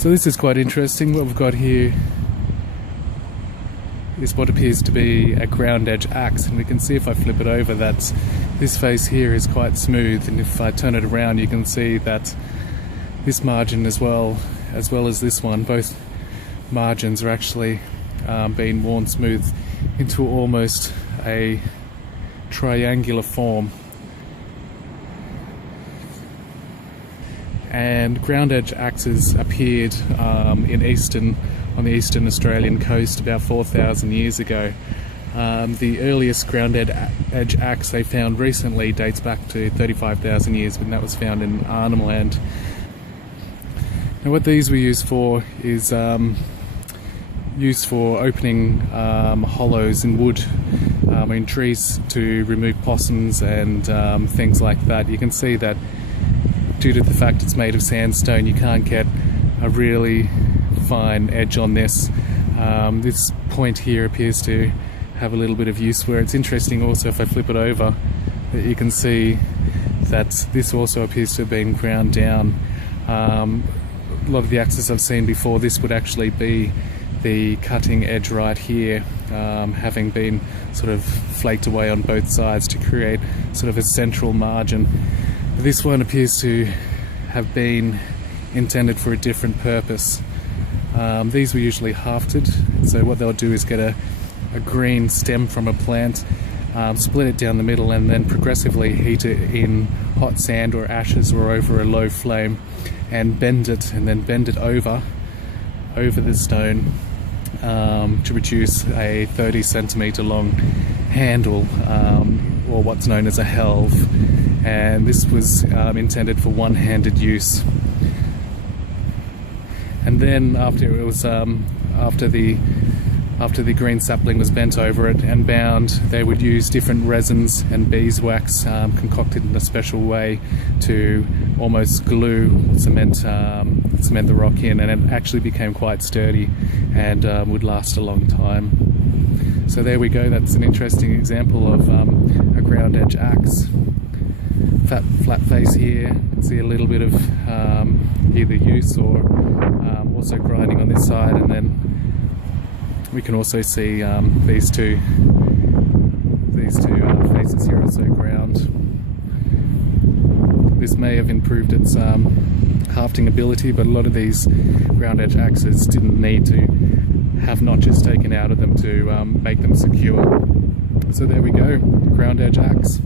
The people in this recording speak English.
So this is quite interesting. What we've got here is what appears to be a ground edge axe, and we can see if I flip it over that this face here is quite smooth, and if I turn it around you can see that this margin as well as this one, both margins are actually being worn smooth into almost a triangular form. And ground edge axes appeared on the eastern Australian coast about 4,000 years ago. The earliest ground edge axe they found recently dates back to 35,000 years, when that was found in Arnhem Land. Now what these were used for is used for opening hollows in wood, in trees, to remove possums and things like that. You can see that due to the fact it's made of sandstone, you can't get a really fine edge on this. This point here appears to have a little bit of use where it's interesting also, if I flip it over, that you can see that this also appears to have been ground down. A lot of the axes I've seen before, this would actually be the cutting edge right here, having been sort of flaked away on both sides to create sort of a central margin. This one appears to have been intended for a different purpose. These were usually hafted, so what they'll do is get a green stem from a plant, split it down the middle, and then progressively heat it in hot sand or ashes or over a low flame, and bend it over the stone to produce a 30 centimetre long handle, or what's known as a helve. And this was intended for one-handed use. And then after the green sapling was bent over it and bound, they would use different resins and beeswax concocted in a special way to almost glue or cement the rock in, and it actually became quite sturdy and would last a long time. So there we go, that's an interesting example of a ground edge axe. Flat face here, you can see a little bit of either use or also grinding on this side, and then we can also see these two faces here also ground. This may have improved its hafting ability, but a lot of these ground edge axes didn't need to have notches taken out of them to make them secure. So there we go, ground edge axe.